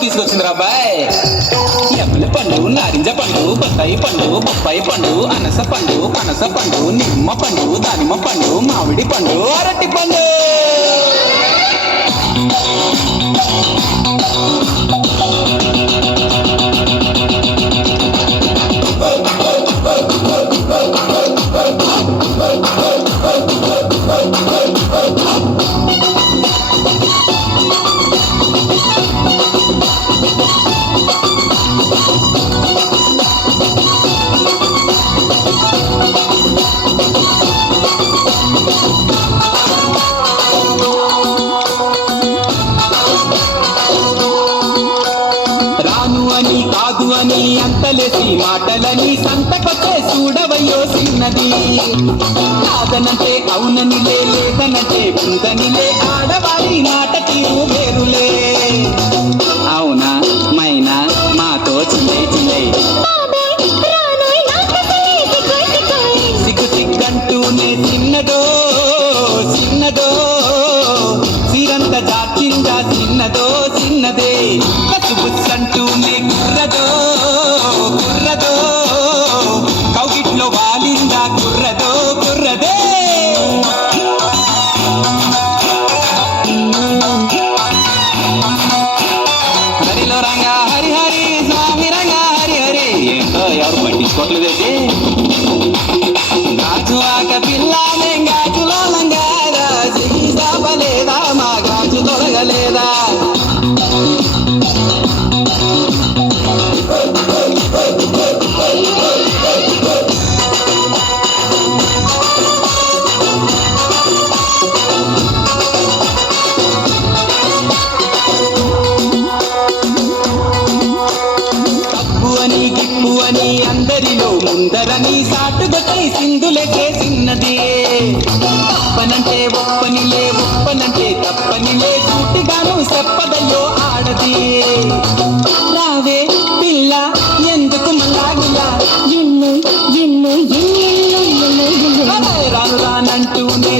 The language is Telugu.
తీసుకొచ్చింది అబ్బాయి ఎప్పల పండు నారింజ పండు బత్తాయి పండు బొప్పాయి పండు అనస పండు పనస పండు నిమ్మ పండు దానిమ్మ పండు మామిడి పండు అరటి పండు. రాను అని కాదు అని అంతలేసి మాటలని సంతకొచ్చే చూడవయ్యో చిన్నది. కాదనంటే అవునని లేదనంటే ఉందని లే ఆడవారి మాట తీరు వేరులే అవునా మైనా మాతో చిల్లై చిల్లై. సిగ్గు సిగ్గంటూనే చిన్నదో చిన్నదో. సిరంత జాచిందా చిన్నదో చిన్నదే. కుర్రదో కుర్రదే. హరిలో రంగా హరి హరి స్వామి రంగా హరి హరి. ఏంటో ఎవరు పట్టించుకోవట్లేదేంటి? అని అని అందరిలో ముందరని సాటుగొట్టై సింధులకే చిన్నది తప్పనంటే ఒప్పనిలే ఒప్పనంటే తప్పనిలే సూటిగాను చెప్పదయ్యో ఆడది. రావే పిల్ల ఎందుకు మలాగిలా ఎన్నో ఎన్నో ఎన్నెన్నో రాను రానంటూనే